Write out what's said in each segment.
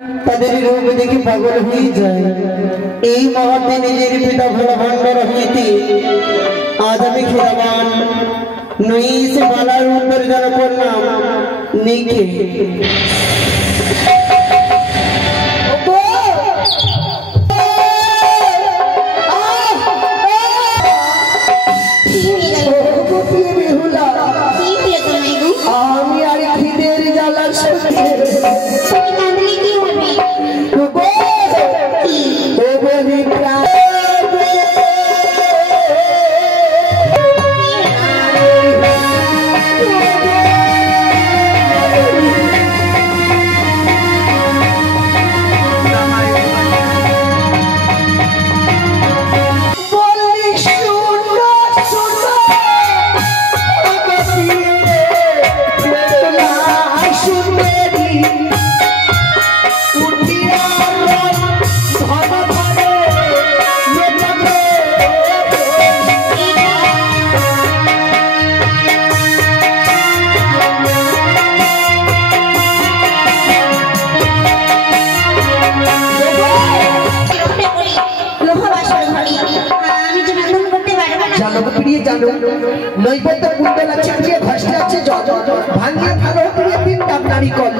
তাদের রূপ দেখে পাগল হয়ে যায়। এই মুহূর্তে নিজের পিতা ভোলা ভান্ডার হইতে আজ আমি ক্ষীরবান নই সে বালার উপর যেন করলাম নিকে নৈবেদ্য কুণ্ডল আছে প্রিয় ঘষতে আছে জল ভাঙিয়ে ভালো প্রিয় তিনটা নারিকল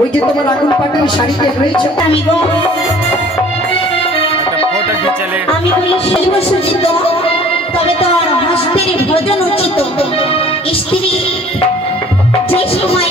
ওই যে তোমার আগুন পাটির শাড়িতে রয়েছে আমি বলি শিব সুচিত তবে তোর হস্তের ভজন উচিত স্ত্রী যে সময়